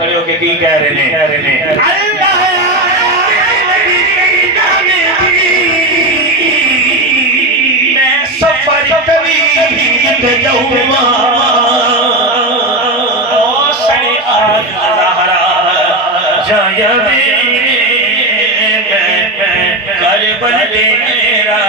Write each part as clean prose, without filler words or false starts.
کھڑے ہو کے کی کہہ رہے ہیں اللہ میں سفر طویل جاؤں او سڑے آج زہرا جایا میں کربل تیرا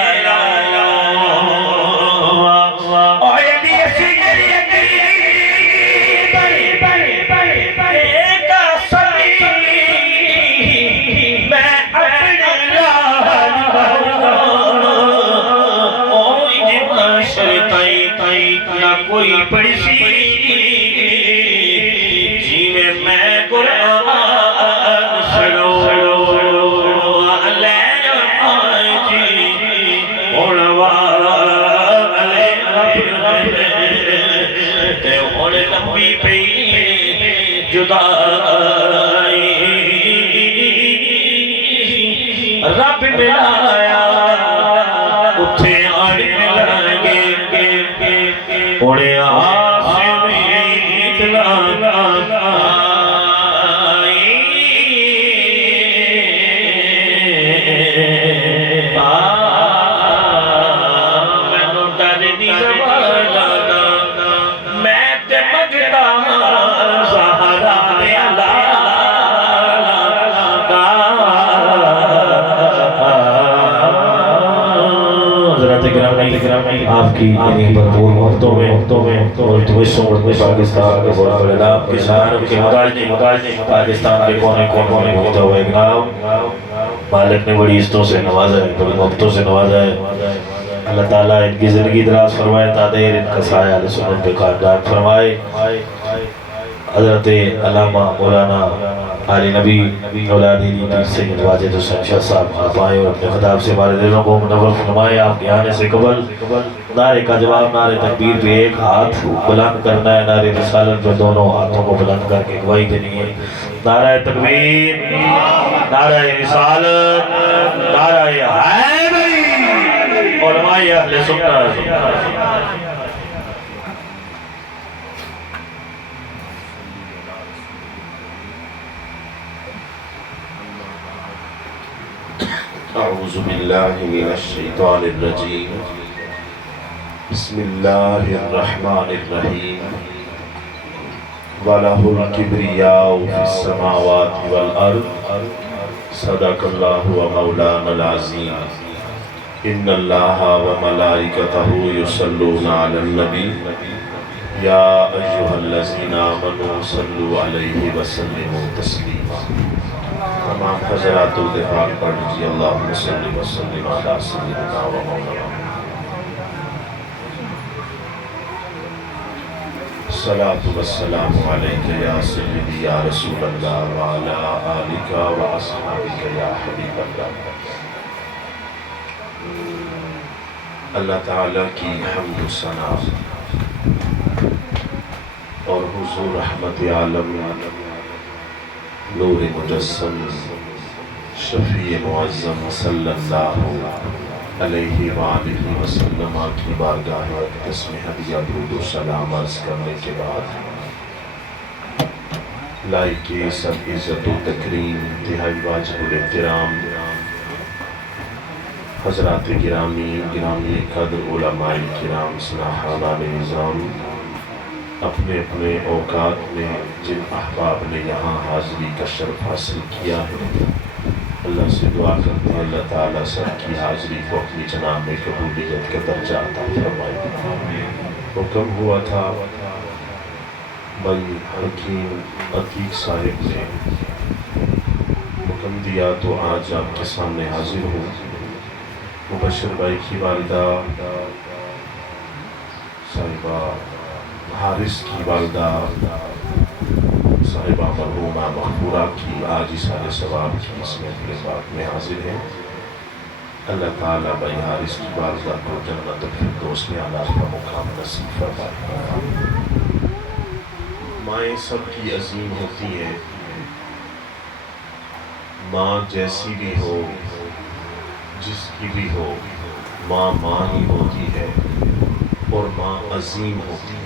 کوئی پڑی سی جی میں قرآن سڑو لے آئی جی اڑوا لے تے اڑ لمبی پئی جدائی رب ملایا اتھے آڑ ملائیں اوڑے آسمین لانا آئی میں نو ڈر دی زبانا میں تے مگتا سہارا دیا آپ کی بھرپور محبتوں میں پاکستان کے بڑا بڑا آپ کے شہر کے مداجنے پاکستان کے کونے کونے گھومتا ہوا ایک نام مالک نے بڑی عزتوں سے نوازا ہے، بڑی محبتوں سے نوازا ہے۔ اللہ تعالیٰ ان کی زندگی دراز فرمائے، تادیر ان کا سایہ علیہ سنت پہ قائم فرمائے۔ حضرت علامہ مولانا علی نبی اولادی پیر سید واجد حسین شاہ صاحب آپ آئے اور اپنے خطاب سے ہمارے دلوں کو منور فرمائے۔ آپ کے آنے سے قبل نعرے کا جواب نعرے تکبیر پہ ایک ہاتھ بلند کرنا ہے، نعرے رسالت پہ دونوں ہاتھوں کو بلند کر کے گواہی دینی ہے۔ نعرہ تکبیر، نعرہ رسالت، نعرہ حیدری، علماء اہل سنت۔ اعوذ باللہ من الشیطان الرجیم بسم اللہ الرحمن الرحیم وَلَهُ الْكِبْرِيَاءُ فِي السَّمَاوَاتِ وَالْأَرْضِ صدق اللہ ومولانا العظیم ان اللہ وملائکتہ یصلون علی النبی یا ایہا الذین آمنوا صلوا علیہ وسلموا تسلیما۔ تمام حضرات الدفاع پڑھ لیجیے اللہم صلی وسلم علی سیدنا و مولانا الصلاة والسلام علیکہ یا سیدی یا رسول اللہ وعلا آلکہ و اصحابکہ یا حبیب اللہ۔ اللہ تعالیٰ کی حمد و ثنا اور حضور رحمت عالم نور مجسم شفیع معظم صلی اللہ علیہ وآلہ وسلم کی بارگاہ اقدس میں ہدیہ درود و سلام عرض کرنے کے بعد لائق سب عزت و تکریم انتہائی واجب الاحترام حضرات گرامی قدر علماء کرام سناحان نظام اپنے اپنے اوقات میں جن احباب نے یہاں حاضری کا شرف حاصل کیا ہے اللہ سے دعا کرتے ہیں اللہ تعالیٰ سب کی حاضری کو اپنی جناب میں قبولیت کا درجہ عطا فرمائے۔ حکم ہوا تھا بھائی حکیم عتیق صاحب نے حکم دیا تو آج آپ کے سامنے حاضر ہوں۔ مبشر بھائی کی والدہ صاحبہ حارث کی والدہ صاحبہ مرحومہ مغفورہ کی آج سال ثواب کی اس میں اپنے بات میں حاضر ہیں۔ اللہ تعالیٰ بھائی حارث کی والدہ کو جنت الفردوس میں اعلیٰ کا مقام نصیب فرمائے۔ مائیں سب کی عظیم ہوتی ہیں، ماں جیسی بھی ہو جس کی بھی ہو ماں ماں ہی ہوتی ہے اور ماں عظیم ہوتی ہے۔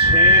6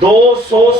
200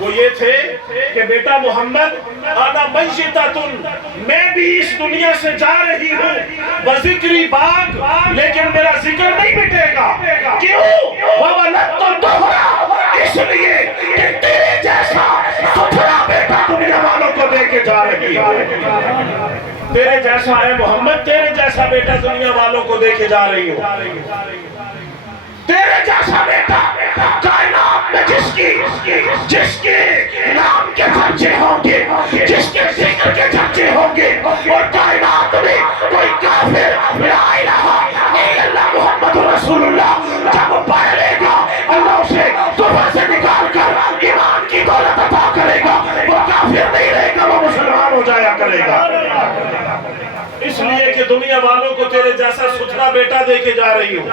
وہ یہ تھے کہ بیٹا محمد آنا میتۃ، میں بھی اس دنیا سے جا رہی ہوں، وذکری باق، لیکن میرا ذکر نہیں مٹے گا۔ کیوں؟ وولدت الدہر، اس لیے کہ تیرے جیسا ستھرا بیٹا دنیا والوں کو دے کے جا رہی ہے۔ تیرے جیسا ہے محمد، تیرے جیسا بیٹا دنیا والوں کو دے کے جا رہی ہوں۔ تیرے جیسا بیٹا کائنات میں جس کے نام کے چرچے ہوں گے، جس کے ذکر کے چرچے ہوں گے، اور کائنات میں کوئی کافر لا الہ الا اللہ محمد رسول اللہ جب پڑھ لے گا، اللہ اسے کفر سے نکال کر ایمان کی دولت عطا کرے گا، وہ کافر نہیں رہے گا، وہ مسلمان ہو جایا کرے گا۔ اس لیے کہ دنیا والوں کو تیرے جیسا ستھرا بیٹا دے کے جا رہی ہوں۔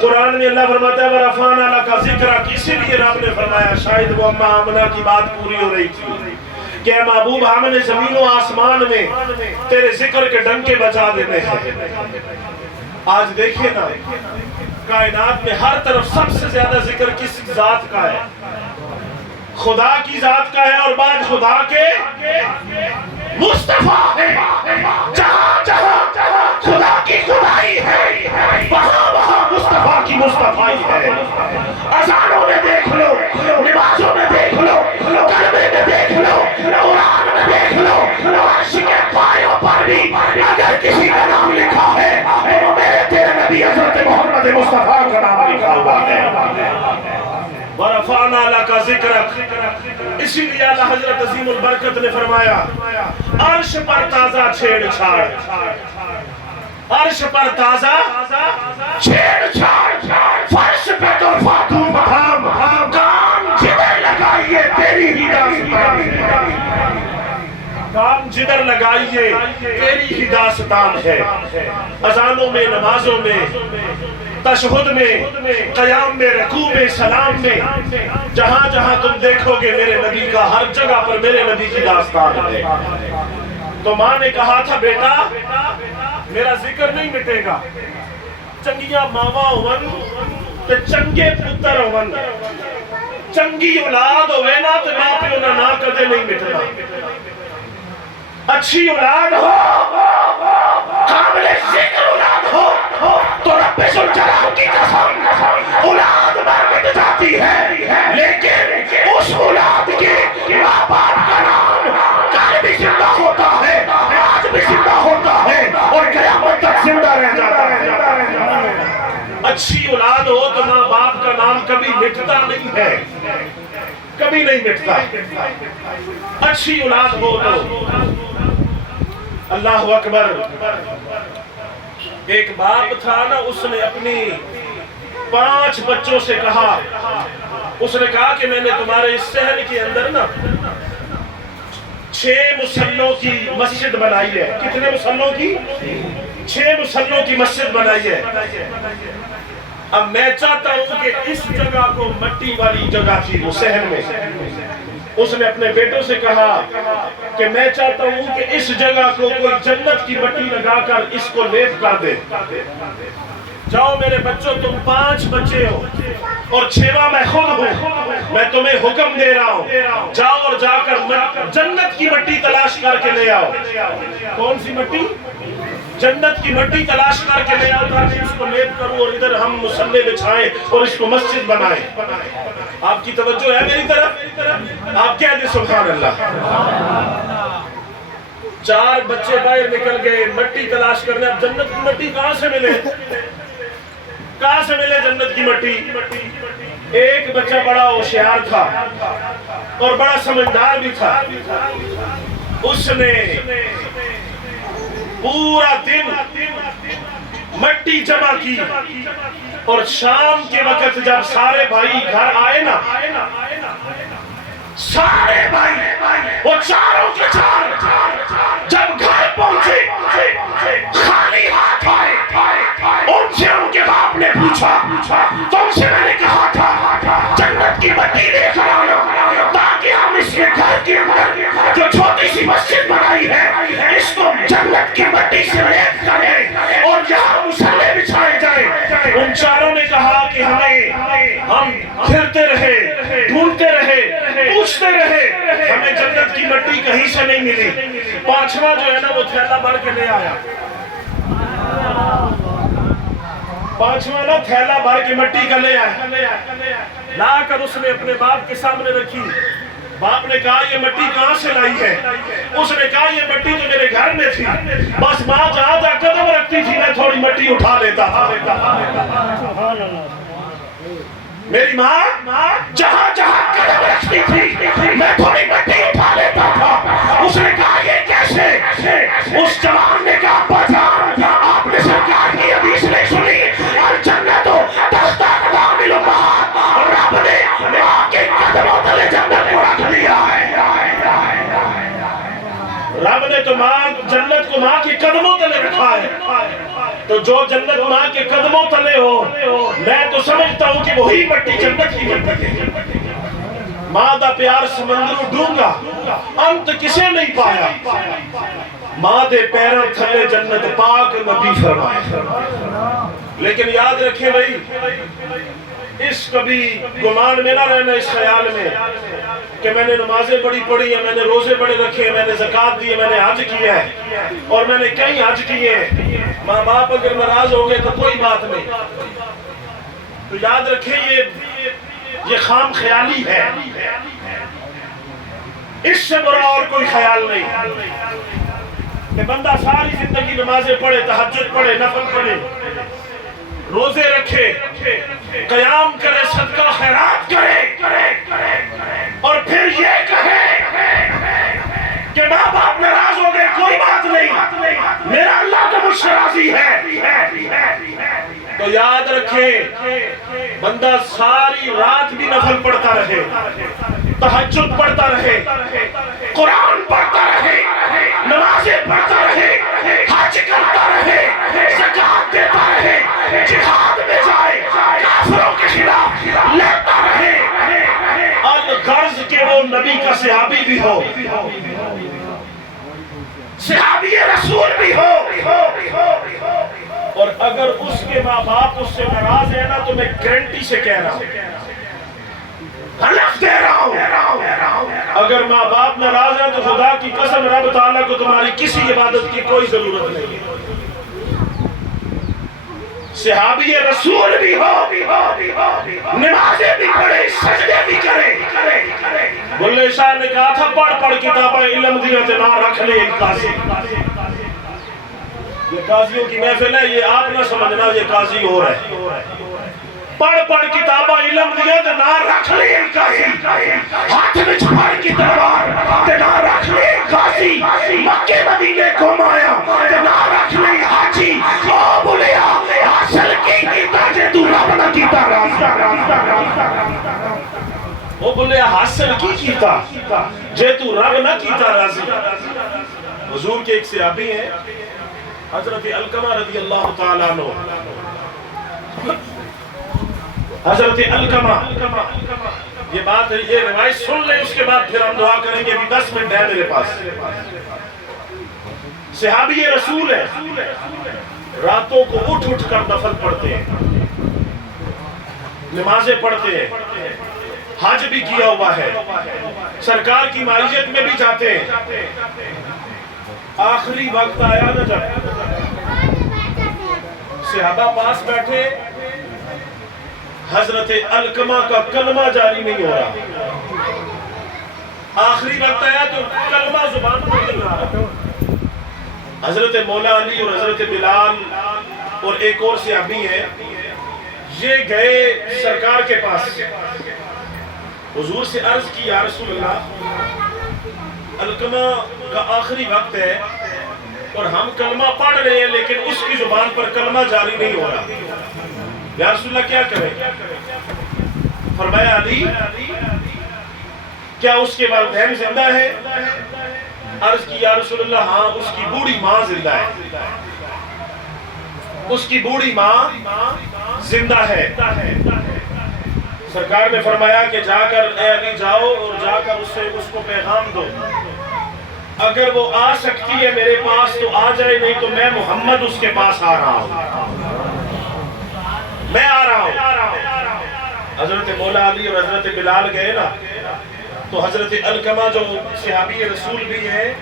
قرآن میں اللہ فرماتا ہے وَرَفَعْنَا لَكَ ذِكْرَكَ، اسی لیے رب نے فرمایا، شاید وہ اماں آمنہ کی بات پوری ہو رہی تھی کہ اے محبوب ہم نے زمین و آسمان میں تیرے ذکر کے ڈنکے بجا دینے ہیں۔ آج دیکھیں نا، کائنات میں ہر طرف سب سے زیادہ ذکر کس ذات کا ہے؟ خدا کی ذات کا ہے، اور بعد خدا کے مصطفیٰ ہے۔ جہاں جہاں خدا کی خدائی ہے، وہاں مصطفیٰ کی مصطفیٰ ہے۔ اذانوں میں دیکھ لو، نمازوں میں دیکھ لو، کلمے میں دیکھ لو، قرآن میں دیکھ لو، عرش کے پایوں پر بھی اگر کسی کا نام لکھا ہے تو وہ میرے تیرے نبی حضرت محمد مصطفیٰ کا نام لکھا ہوا ہے۔ وَرَفَعْنَا لَكَ ذِكْرَكَ، اسی لیے اللہ حضرت عظیم البرکت نے فرمایا عرش پر تازہ چھیڑ چھاڑ، عرش پر تازہ چھیڑ چھاڑ، فرش پہ تو فاتون بھام، کام جدھر لگائیے تیری ہی داستان، کام جدھر لگائیے تیری ہی داستان ہے۔ اذانوں میں، نمازوں میں، تشہد میں، قیام میں، رکوع میں، سلام میں، جہاں جہاں تم دیکھو گے میرے نبی کا، ہر جگہ پر میرے نبی کی داستان ہے۔ تو ماں نے کہا تھا بیٹا میرا ذکر نہیں مٹے گا، چنگیاں ماما ہون تے چنگے پتر ہون، چنگی اولاد ہوئے نا تے ماں پیو نہ کدے نہیں مٹنا۔ اچھی اولاد ہو، قابل ذکر اولاد ہو تو رب ذوالجلال کی قسم اولاد مٹ جاتی ہے، لیکن اس اولاد کے ماں باپ کا نام کل بھی زندہ ہوتا ہے، آج بھی زندہ ہوتا ہے، اور قیامت تک زندہ رہ جاتا ہے۔ اچھی اولاد ہو تو ماں باپ کا نام کبھی مٹتا نہیں ہے، کبھی نہیں مٹتا۔ اچھی اولاد ہو تو اللہ اکبر۔ ایک باپ تھا نا، اس نے اپنی 5 بچوں سے کہا، اس نے کہا کہ میں نے تمہارے اس شہر کے اندر نا 6 مصلوں کی مسجد بنائی ہے۔ کتنے مصلوں کی؟ 6 مصلوں کی مسجد بنائی ہے۔ اب میں چاہتا ہوں کہ اس جگہ کو، مٹی والی جگہ تھی وہ شہر میں، اس نے اپنے بیٹوں سے کہا کہ میں چاہتا ہوں کہ اس جگہ کو کوئی جنت کی مٹی لگا کر اس کو لیپ کر دے۔ جاؤ میرے بچوں، تم 5 بچے ہو اور 6واں میں خود ہوں، میں تمہیں حکم دے رہا ہوں، جاؤ اور جا کر جنت کی مٹی تلاش کر کے لے آؤ۔ کون سی مٹی؟ جنت کی مٹی تلاش کر کے لے آؤ تاکہ اس کو لیپ کروں اور ادھر ہم مصلے بچھائیں اور اس کو مسجد بنائیں۔ آپ کی توجہ ہے میری طرف؟ آپ کہہ دیں سبحان اللہ۔ 4 بچے باہر نکل گئے مٹی تلاش کرنے۔ اب جنت کی مٹی کہاں سے ملے؟ کہاں سے ملے جنت کی مٹی؟ ایک بچہ بڑا ہوشیار تھا اور بڑا سمجھدار بھی تھا، اس نے پورا دن مٹی جمع کی، اور شام کے وقت جب سارے بھائی گھر آئے نا، سارے بھائی وہ چاروں کے چار جب گھر پہنچے خالی ہاتھ آئے، ان سے ان کے باپ نے پوچھا تم سے میں نے کہا تھا جنت کی مٹی لے کر آنا تاکہ ہم اس کے گھر کے اندر جو چھوٹی سی مسجد بنائی ہے اس کو جنت کی مٹی سے لیپ کریں اور یہاں مصلے بچھائے جائیں۔ ان چاروں نے کہا کہ ہم پھرتے رہے، ڈھونڈتے رہے، پوچھتے مٹی کہیں سے نہیں ملی. پانچواں جو ہے نا وہ تھیلا بھر کے لے آیا. پانچواں نا تھیلا بھر کے مٹی کا لے آیا. لا کر اس نے اپنے باپ کے سامنے رکھی. باپ نے کہا یہ مٹی کہاں سے لائی ہے؟ اس نے کہا یہ مٹی تو میرے گھر میں تھی، بس ماں جہاں جا قدم رکھتی تھی میں تھوڑی مٹی اٹھا لیتا تھا. میری ماں جہاں جہاں قدم رکھتی تھی میں تھوڑی مٹی اٹھا لیتا تھا. اس نے کہا یہ کیسے؟ اس جوان نے کہا ابا جان آپ نے سرکار کی حدیث نہیں سنی؟ الجنت تحت اقدام الامہات، رب نے ماں کے قدموں تلے جنت کو رکھ دیا ہے. رب نے تو جنت کو ماں کے قدموں تلے رکھا ہے. تو جو جنت ماں کے قدموں تلے ہو میں تو سمجھتا ہوں کہ وہی مٹی جنت کی مٹی ہے. ماں دا پیار سمندر ڈونگا انت کسے نہیں پایا، ماں دے پیروں تھلے جنت پاک نبی فرمایا. لیکن یاد رکھیں بھائی اس کبھی گمان میں نہ رہنا اس خیال میں کہ میں نے نمازیں بڑی پڑھی ہیں، میں نے روزے بڑے رکھے ہیں، میں نے زکوٰۃ دی ہے، میں نے حج کیا ہے اور میں نے کئی حج کیے ہیں. ماں باپ اگر ناراض ہو گئے تو کوئی بات نہیں. تو یاد رکھیں یہ خام خیالی ہے، اس سے برا اور کوئی خیال نہیں کہ بندہ ساری زندگی نمازیں پڑھے، تہجد پڑھے، نفل پڑھے، روزے رکھے، قیام کرے، صدقہ خیرات کرے اور پھر یہ کہے کہ ماں باپ ناراض ہو گئے کوئی بات نہیں، میرا اللہ تو مجھ سے راضی ہے. تو یاد رکھیں بندہ ساری رات بھی نفل پڑھتا رہے، تہجد پڑھتا رہے، قرآن پڑھتا رہے، نمازیں پڑھتا رہے، حج کرتا رہے، زکوٰۃ دیتا رہے، جہاد میں جائے، کافروں کے خلاف لڑتا رہے، الغرض کہ وہ نبی کا صحابی بھی ہو، صحابی رسول بھی ہو. اور اگر اس کے ماں باپ اس سے ناراض ہے نا تو میں گارنٹی سے کہہ رہا ہوں، حلف دے رہا ہوں، اگر ماں باپ ناراض ہیں تو خدا کی قسم رب تعالیٰ کو تمہاری کسی عبادت کی کوئی ضرورت نہیں ہے. صحابی رسول بھی ہو، نمازیں بھی پڑھے، سجدے بھی کرے. بلے شاہ نے کہا تھا پڑھ کتابیں علم دیا تے نہ رکھ لے ایک قاضی. یہ قاضیوں کی محفل ہے، یہ آپ نہ سمجھنا یہ قاضی ہو رہا ہے. پڑھ کتاباں علم دیا تے نہ رکھ لے ایک قاضی. ہاتھ میں پڑھ کی تلوار تے نہ رکھ لے ایک قاضی. مکے مدینے کو آیا تے نہ رکھ لے حاجی. او بولیا حاصل کی کیتا جے تو رب نہ کیتا راستہ. او بولیا حاصل کی کیتا جے تو رب نہ کیتا راضی. حضور کے ایک صحابی ہیں حضرت علقمہ رضی اللہ تعالیٰ عنہ. حضرت علقمہ یہ بات یہ روایت سن لیں اس کے بعد پھر ہم دعا کریں گے. ابھی 10 منٹ ہے میرے پاس. صحابی رسول ہے، راتوں کو اٹھ کر نفل پڑھتے ہیں، نمازیں پڑھتے ہیں، حج بھی کیا ہوا ہے، سرکار کی معیت میں بھی جاتے ہیں. آخری وقت آیا نا جب صحابہ پاس بیٹھے، حضرت علقمہ کا کلمہ جاری نہیں ہو رہا. آخری وقت آیا تو کلمہ زبان پر نہیں آ رہا. حضرت مولا علی اور حضرت بلال اور ایک اور صحابی ہے، یہ گئے سرکار کے پاس، حضور سے عرض کی یا رسول اللہ علقمہ کا آخری وقت ہے اور ہم کلمہ پڑھ رہے ہیں لیکن اس کی زبان پر کلمہ جاری نہیں ہو رہا، یا رسول اللہ کیا کریں؟ فرمایا علی کیا اس کے والدین زندہ ہے؟ عرض کی یا رسول اللہ ہاں اس کی بوڑھی ماں زندہ ہے. اس کی بوڑھی ماں زندہ ہے. سرکار نے فرمایا کہ جا کر اے علی جاؤ اور جا کر اس کو پیغام دو، اگر وہ آ سکتی ہے میرے پاس تو آ جائے، نہیں تو میں محمد اس کے پاس آ رہا ہوں، میں آ رہا ہوں. حضرت مولا علی اور حضرت بلال گئے نا، تو حضرت علقمہ جو صحابی رسول بھی ہیں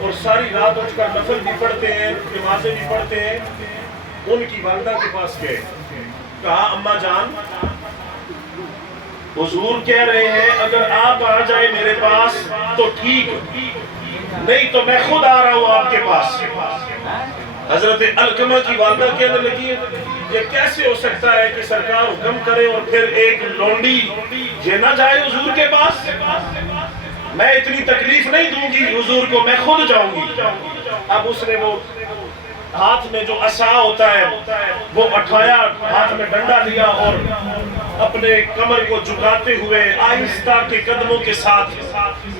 اور ساری رات اٹھ کر نفل بھی پڑھتے ہیں، نمازیں بھی پڑھتے ہیں، ان کی والدہ کے پاس گئے، کہا اماں جان حضور کہہ رہے ہیں اگر آپ آ جائیں میرے پاس تو ٹھیک، نہیں تو میں خود آ رہا ہوں آپ کے پاس۔ حضرت علقمہ کی والدہ کہنے لگی یہ کیسے ہو سکتا ہے کہ سرکار حکم کرے اور پھر ایک لونڈی یہ نہ جائے حضور کے پاس؟ میں اتنی تکلیف نہیں دوں گی حضور کو، میں خود جاؤں گی۔ اب اس نے وہ ہاتھ میں جو عصا ہوتا ہے وہ اٹھایا، ہاتھ میں ڈنڈا لیا اور اپنے کمر کو جھکاتے ہوئے آہستہ کے قدموں کے ساتھ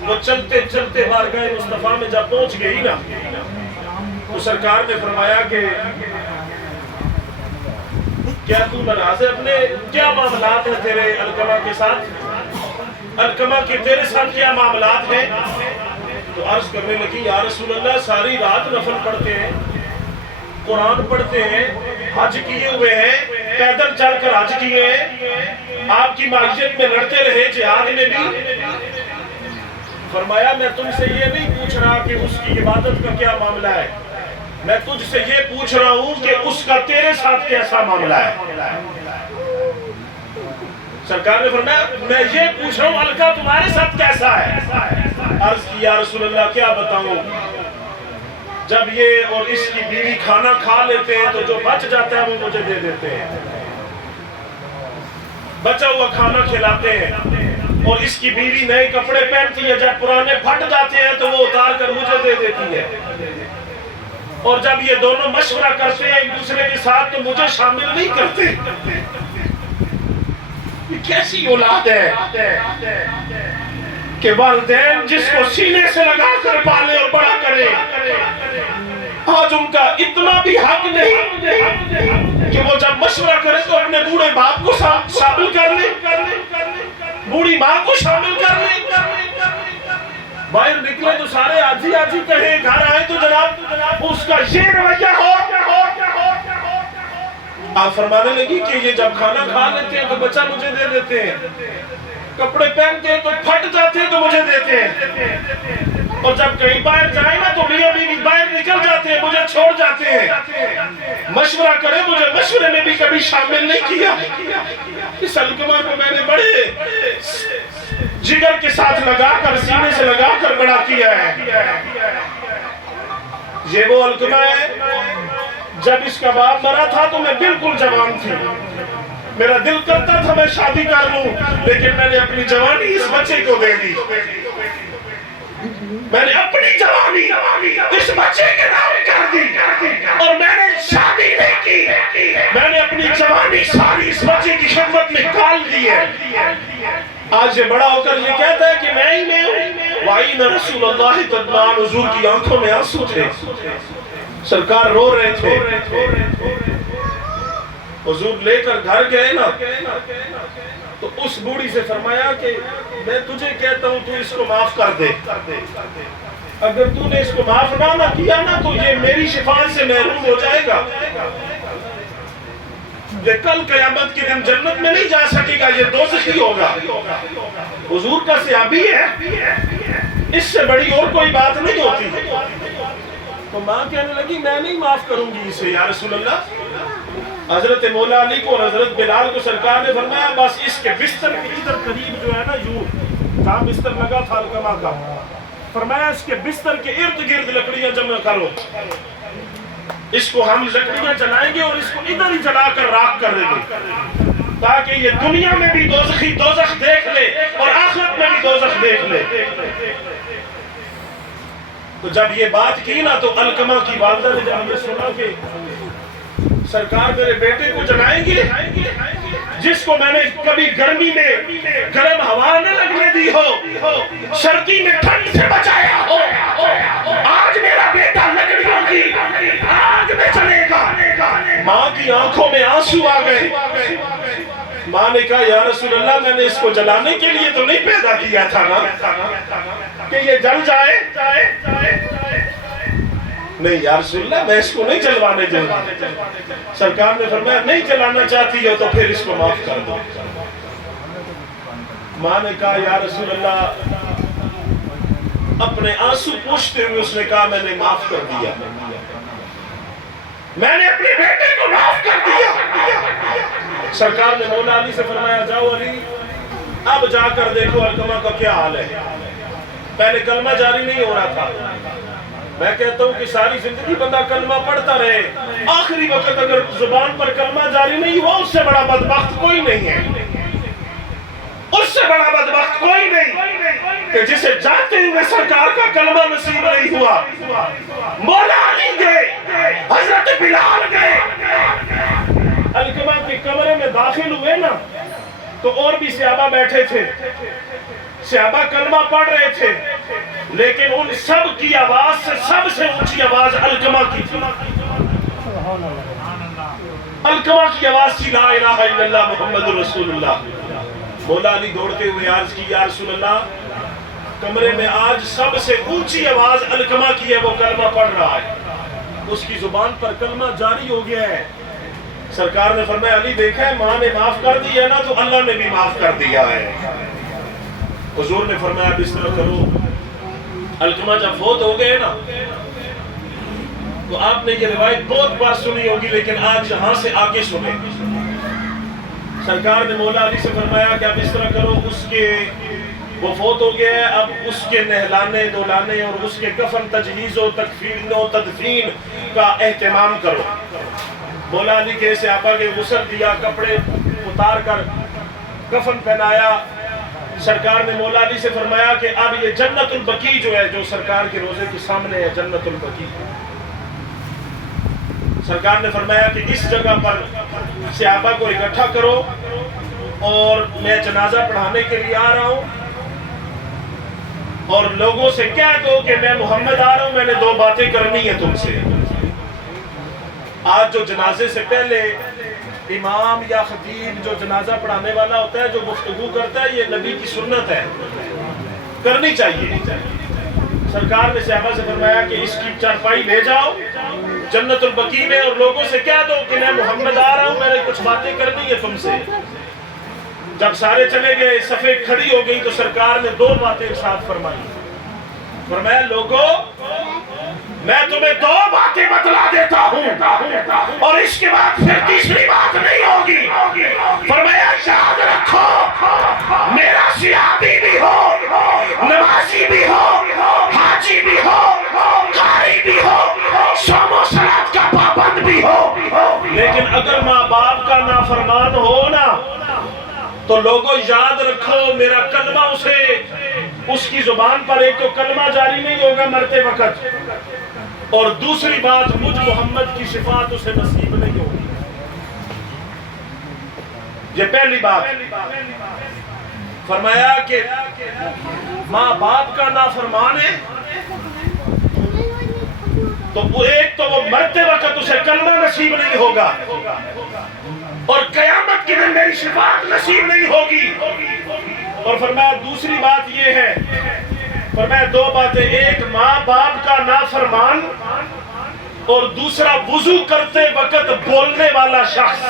وہ چلتے چلتے بارگاہ مصطفیٰ میں جب پہنچ گئی نا تو سرکار نے فرمایا کہ کیا تو ناراض ہے؟ اپنے کیا معاملات ہیں تیرے علقمہ کے ساتھ؟ علقمہ کے تیرے ساتھ کیا معاملات ہیں؟ تو عرض کرنے لگی یا رسول اللہ ساری رات نفل پڑھتے ہیں، قرآن پڑھتے ہیں، حج کیے ہوئے ہیں، پیدل چل کر حج کیے ہیں، آپ کی معیشت میں لڑتے رہے، جہاد میں بھی۔ فرمایا میں تم سے یہ نہیں پوچھ رہا کہ اس کی عبادت کا کیا معاملہ ہے، میں تجھ سے یہ پوچھ رہا ہوں کہ اس کا تیرے ساتھ کیسا معاملہ ہے۔ سرکار نے فرمایا میں یہ پوچھ رہا ہوں علقہ تمہارے ساتھ کیسا ہے؟ عرض کی یا رسول اللہ کیا بتاؤں، جب یہ اور اس کی بیوی کھانا کھا لیتے ہیں تو جو بچ جاتا ہے وہ مجھے دے دیتے ہیں، بچا ہوا کھانا کھلاتے ہیں، اور اس کی بیوی نئے کپڑے پہنتی ہے، جب پرانے پھٹ جاتے ہیں تو وہ اتار کر مجھے دے دیتی ہے، اور جب یہ دونوں مشورہ کرتے ہیں ایک دوسرے کے ساتھ تو مجھے شامل نہیں کرتے۔ یہ کیسی اولاد ہے کہ والدین جس کو سینے سے لگا کر پالے اور بڑا کرے، آج ان کا اتنا بھی حق نہیں کہ وہ جب مشورہ کرے تو اپنے بوڑھے باپ کو شامل کر لے، بوڑھی ماں کو شامل کر لے، باہر نکلے تو سارے آجی آجی کہیں، گھر آئے تو جناب اس کا یہ رویہ ہو۔ آپ فرمانے لگی کہ یہ جب کھانا کھا لیتے ہیں تو بچہ مجھے دے دیتے ہیں، کپڑے پہنتے ہیں تو پھٹ جاتے ہیں تو مجھے دیتے ہیں، اور جب کہیں باہر جائیں نا تو میاں بیوی باہر نکل جاتے ہیں، مجھے چھوڑ جاتے ہیں، مشورہ کرے مجھے مشورے میں بھی کبھی شامل نہیں کیا۔ اس علقمہ کو میں نے بڑے جگر کے ساتھ لگا کر سینے سے لگا کر بڑا کیا ہے۔ یہ وہ علقمہ ہے جب اس کا باپ مرا تھا تو میں بالکل جوان تھی، میرا دل کرتا تھا میں شادی کر لوں، لیکن میں نے اپنی جوانی اس بچے کو دے دی، میں نے اپنی جوانی اس بچے کے نام کر دی، اور میں نے شادی نہیں کی، میں نے اپنی جوانی ساری اس بچے کی خدمت میں ڈال دی ہے۔ آج یہ بڑا ہو کر یہ کہتا ہے کہ میں ہی میں ہوں۔ وَعِينَ رسول اللہ تدمان، حضور کی آنکھوں میں آنسو تھے، سرکار رو رہے تھے۔ حضور لے کر گھر گئے نا تو اس بوڑھی سے فرمایا کہ میں تجھے کہتا ہوں تو اس کو معاف کر دے، اگر تو نے اس کو معاف نہ کیا نا تو یہ میری شفاعت سے محروم ہو جائے گا، یہ کل قیامت کے دن جنت میں نہیں جا سکے گا، یہ دوزخی ہوگا۔ حضور کا صحابی ہے، اس سے بڑی اور کوئی بات نہیں ہوتی۔ تو ماں کہنے لگی میں نہیں معاف کروں گی اسے یا رسول اللہ۔ حضرت مولا علی کو اور حضرت بلال کو سرکار نے فرمایا بس اس کے بستر کے ادھر قریب جو ہے نا یوں جہاں بستر لگا تھا علقمہ کا، فرمایا اس کے بستر کے ارد گرد لکڑیاں جمع کرو، اس کو ہم لکڑیاں جلائیں گے اور اس کو ادھر ہی جلا کر راکھ کر دیں گے تاکہ یہ دنیا میں بھی دوزخ دیکھ لے اور آخرت میں بھی دوزخ دیکھ لے۔ تو جب یہ بات کی نا تو علقمہ کی والدہ نے جب یہ سنا کہ سرکار میرے بیٹے کو جلائیں گے جس کو میں نے کبھی گرمی میں گرم ہوا نہ لگنے دی ہو، سردی میں ٹھنڈ سے بچایا ہو، آج میرا بیٹا لکڑیوں کی آگ میں چلے گا۔ ماں کی آنکھوں میں آنسو آ گئے۔ ماں نے کہا یا رسول اللہ میں نے اس کو جلانے کے لیے تو نہیں پیدا کیا تھا نا کہ یہ جل جائے، نہیں یا رسول اللہ میں اس کو نہیں جلوانے دوں گا۔ سرکار نے فرمایا نہیں جلانا چاہتی ہو تو پھر اس کو معاف کر دو۔ ماں نے کہا یا رسول اللہ اپنے آنسو پوچھتے ہوئے اس نے کہا میں نے معاف کر دیا، میں نے اپنے بیٹے کو معاف کر دیا۔ سرکار نے مولا علی سے فرمایا جاؤ علی اب جا کر دیکھو علقمہ کا کیا حال ہے۔ پہلے کلمہ جاری نہیں ہو رہا تھا، میں کہتا ہوں کہ ساری زندگی بندہ کلمہ پڑھتا رہے، آخری وقت اگر زبان پر کلمہ جاری نہیں ہوا اس سے بڑا بدبخت کوئی نہیں ہے، اس سے بڑا بدبخت کوئی نہیں کہ جسے جاتے ہوئے سرکار کا کلمہ نصیب نہیں ہوا۔ مولا علی گئے، حضرت بلال گئے، علقمہ کے کمرے میں داخل ہوئے نا تو اور بھی صحابہ بیٹھے تھے، صحابہ کلمہ پڑھ رہے تھے، لیکن ان سب کی آواز سے سب سے اونچی آواز علقمہ کی تھی۔ علقمہ کی آواز تھی لا الہ الا اللہ محمد رسول اللہ۔ مولا علی دوڑتے ہوئے عرض کی یا رسول اللہ کمرے میں آج سب سے اونچی آواز علقمہ کی ہے، وہ کلمہ پڑھ رہا ہے، اس کی زبان پر کلمہ جاری ہو گیا ہے۔ سرکار نے فرمایا علی دیکھا ہے ماں نے معاف کر دیا ہے نا تو اللہ نے بھی معاف کر دیا ہے۔ حضور نے فرمایا بسم اللہ کرو۔ علقمہ جب فوت ہو گئے نا تو آپ نے یہ روایت بہت بار سنی ہوگی لیکن آج یہاں سے آگے سنیں۔ سرکار نے مولا علی سے فرمایا کہ اب اس طرح کرو، اس کے وہ فوت ہو گیا ہے، اب اس کے نہلانے دھلانے اور اس کے کفن تجہیز و تکفین و تدفین کا اہتمام کرو۔ مولا علی کے صحابہ کے غسل دیا، کپڑے اتار کر کفن پہنایا۔ سرکار نے مولا علی سے فرمایا کہ اب یہ جنت البقیع جو ہے، جو سرکار کے روزے کے سامنے ہے جنت البقیع، سرکار نے فرمایا کہ اس جگہ پر صحابہ کو اکٹھا کرو اور میں جنازہ پڑھانے کے لیے آ رہا ہوں، اور لوگوں سے کہہ دو کہ میں محمد آ رہا ہوں، میں نے دو باتیں کرنی ہے تم سے۔ آج جو جنازے سے پہلے امام یا خطیب جو جنازہ پڑھانے والا ہوتا ہے، جو گفتگو کرتا ہے، یہ نبی کی سنت ہے، کرنی چاہیے۔ سرکار نے صحابہ سے فرمایا کہ اس کی چارپائی لے جاؤ جنت البقیع میں اور لوگوں سے کہہ دو کہ میں محمد آ رہا ہوں، میں نے کچھ باتیں کرنی ہے تم سے۔ جب سارے چلے گئے، صفیں کھڑی ہو گئی تو سرکار نے دو باتیں ارشاد فرمائی۔ فرمایا لوگو میں تمہیں دو باتیں بتلا دیتا ہوں اور اس کے بعد پھر تیسری بات نہیں ہوگی۔ فرمایا یاد رکھو میرا صحابی بھی ہو، نمازی بھی ہو، حاجی بھی ہو، قاری بھی ہو، صوم و صلاۃ کا پابند بھی ہو، لیکن اگر ماں باپ کا نافرمان ہو نا تو لوگوں یاد رکھو میرا کلمہ اس کی زبان پر ایک تو کلمہ جاری نہیں ہوگا مرتے وقت، اور دوسری بات مجھ محمد کی صفات اسے نصیب نہیں ہوگی۔ یہ پہلی بات۔ فرمایا کہ ماں باپ کا نافرمان ہے تو ایک تو وہ مرتے وقت اسے کلمہ نصیب نہیں ہوگا، اور قیامت کے دن میری شفاعت نصیب نہیں ہوگی۔ اور فرمایا دوسری بات یہ ہے، فرمایا دو باتیں، ایک ماں باپ کا نافرمان اور دوسرا وضو کرتے وقت بولنے والا شخص۔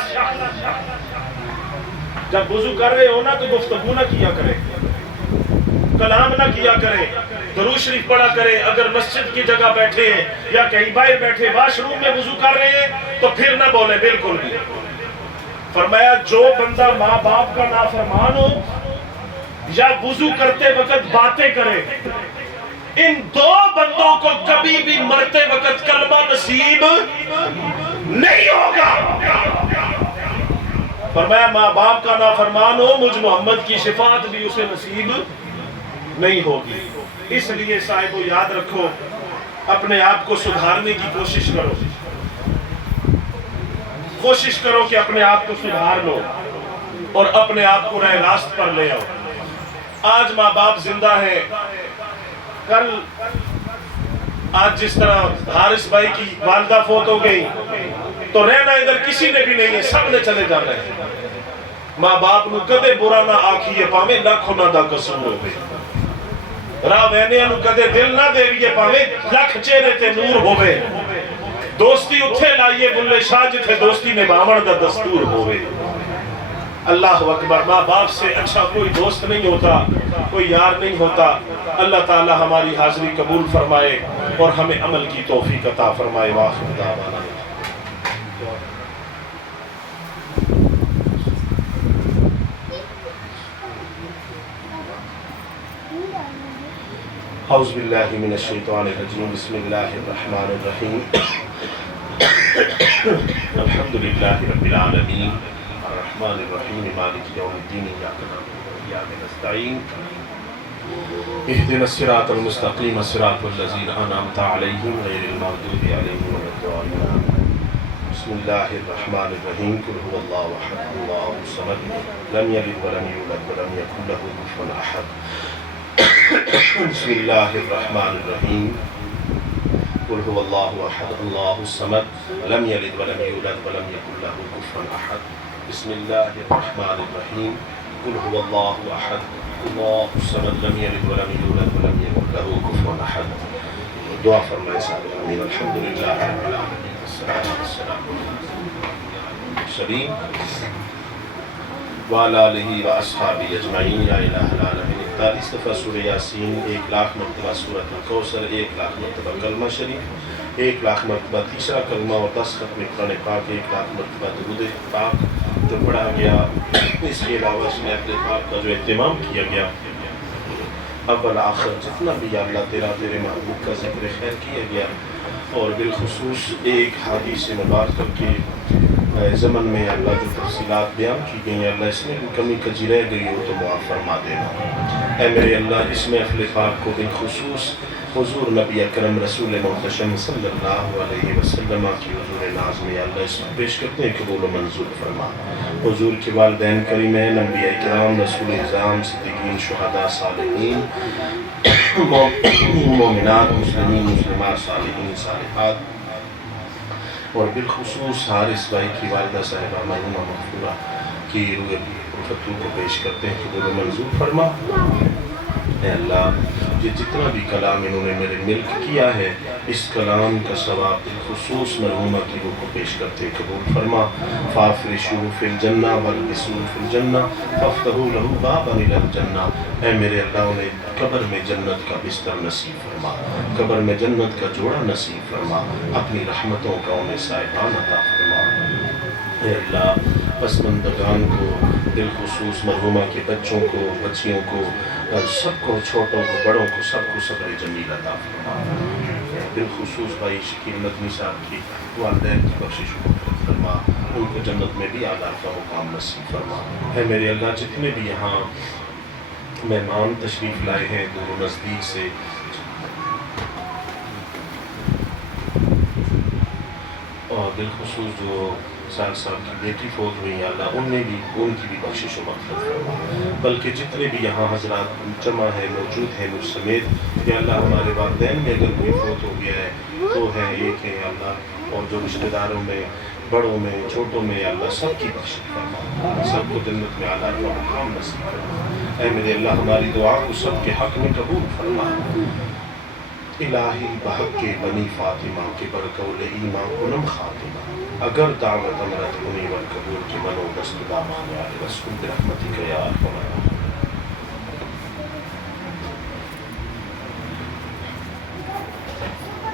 جب وضو کر رہے ہو نا تو گفتگو نہ کیا کرے، کلام نہ کیا کرے، درود شریف پڑھا کرے۔ اگر مسجد کی جگہ بیٹھے ہیں یا کہیں باہر بیٹھے واش روم میں وضو کر رہے ہیں تو پھر نہ بولے بالکل بھی۔ فرمایا جو بندہ ماں باپ کا نافرمان ہو یا وضو کرتے وقت باتیں کرے، ان دو بندوں کو کبھی بھی مرتے وقت کلمہ نصیب نہیں ہوگا۔ فرمایا ماں باپ کا نافرمان ہو، مجھ محمد کی شفاعت بھی اسے نصیب نہیں ہوگی۔ اس لیے صاحبو یاد رکھو، اپنے آپ کو سدھارنے کی کوشش کرو، کوشش کرو کہ اپنے آپ کو سدھار لو اور اپنے آپ کو راہ راست پر لے آؤ۔ آج ماں باپ زندہ ہیں، کل آج جس طرح حارث بھائی کی والدہ فوت ہو گئی تو رہنا ادھر کسی نے بھی نہیں ہے، سب نے چلے جانا ہے۔ ماں باپ نو کدے برا نہ آکھیے پاویں لکھ انہاں دا قصور ہوے، راہ وینیاں نو کدے دل نہ دیویے پاویں لکھ چہرے تے نور ہوے، دوستی اتھے لائیے بلے شاہ جتھے دوستی نبھاون دا دستور ہوے۔ اللہ اکبر، ماں باپ سے اچھا کوئی دوست نہیں ہوتا، کوئی یار نہیں ہوتا۔ اللہ تعالی ہماری حاضری قبول فرمائے اور ہمیں عمل کی توفیق عطا فرمائے۔ وآخر دعوانا اعوذ باللہ من الشیطان الرجیم، بسم اللہ الرحمن الرحیم، الحمدللہ رب العالمین، الرحمن الرحیم، مالک یوم الدین، ایاک نعبد و ایاک نستعین، اہدنا الصراط المستقیم، صراط الذین انعمت علیہم غیر المغضوب علیہم ولا الضالین۔ بسم اللہ الرحمن الرحیم، قل هو اللہ احد اللہ الصمد لم یلد ولم یولد ولم یکن له کفوا احد۔ بسم اللہ الرحمن الرحیم، قل هو اللہ احد اللہ الصمد لم یلد ولم یولد ولم یکن له کفوا احد۔ بسم اللہ الرحمن الرحیم، قل هو اللہ احد اللہ الصمد لم یلد ولم یولد ولم یکن له کفوا احد۔ دعا فرمائے سارے آمین۔ الحمدللہ رب العالمین، والصلاۃ والسلام علی المرسلین وعلی آلہ واصحابہ اجمعین۔ یا الہ العالمین، 41 دفعہ سورہ یاسین، 1,00,000 مرتبہ سورۃ الکوثر، 1,00,000 مرتبہ کلمہ شریف، 1,00,000 مرتبہ تیسرا کلمہ اور 10 ختم قرآن پاک، 1,00,000 مرتبہ درود پاک جو پڑھا گیا۔ اس کے علاوہ اس میں اپنے پاک کا جو اہتمام کیا گیا، اول آخر جتنا بھی یا اللہ تیرے محبوب کا ذکر خیر کیا گیا، اور بالخصوص ایک حدیث مبارکہ کے زمن میں اللہ جو تفصیلات بیان کی گئی ہیں، اللہ اس میں کمی کجی رہ گئی ہو تو معاف فرما دینا۔ اے میرے اللہ، اس محفل پاک کو بالخصوص حضور نبی اکرم رسول محتشم صلی اللہ علیہ وسلم کی حضور ناز میں اللہ اس میں پیش کرتے ہیں، قبول و منظور فرما۔ حضور کے والدین کریمین، انبیاء کرام، رسول اعظام، صدیقین، شہداء، صالحین، مومنات، مسلمین، مسلمات، صالحین، صالحات، اور بالخصوص حارث بھائی کی والدہ صاحبہ مرحومہ مغفورہ کی روح فتو کو پیش کرتے ہیں، قبول و منظور فرما۔ اے اللہ، یہ جتنا بھی کلام انہوں نے میرے ملک کیا ہے، اس کلام کا ثواب بالخصوص مرحومہ کی روح کو پیش کرتے قبول فرما۔ فافرشوا فی الجنہ والبسوا فی الجنہ فافتحوا لہ بابا الی الجنہ۔ اے میرے اللہ، انہیں قبر میں جنت کا بستر نصیب فرما، قبر میں جنت کا جوڑا نصیب فرما، اپنی رحمتوں کا انہیں صاحبان عطا فرما۔ اے اللہ، پسماندگان کو، بالخصوص مرحومہ کے بچوں کو، بچیوں کو، سب کو، چھوٹوں کو، بڑوں کو، سب کو صبر جمیل عطا فرما۔ بالخصوص بھائی شکیل ندوی صاحب کی والدین کی بخشش و مغفرت فرما، ان کو جنت میں بھی اعلیٰ کا مقام نصیب فرما۔ اے میرے اللہ، جتنے بھی یہاں مہمان تشریف لائے ہیں دور و نزدیک سے، اور بالخصوص جو سال صاحب کی بیٹی فوت ہوئی ہیں، اللہ ان کی بھی بخشش و مغفرت فرما۔ بلکہ جتنے بھی یہاں حضرات جمع ہیں، موجود ہیں مجھ سمیت، یا اللہ ہمارے والدین میں اگر کوئی فوت ہو گیا ہے تو ہے، ایک ہے یا اللہ، اور جو رشتہ داروں میں، بڑوں میں، چھوٹوں میں، یا اللہ سب کی بخشش فرما، سب کو جنت میں اعلیٰ کا مقام نصیب فرما۔ اے میرے اللہ، ہماری دعا کو سب کے حق میں قبول فرما۔ الہی بحق کے بنی فاطمہ کے برقول ایمان کنم خاتمہ، اگر دعوت امرت کنی والقبول کے منو دست دامان یا رسول برحمتی کا یا ارحم الراحمین۔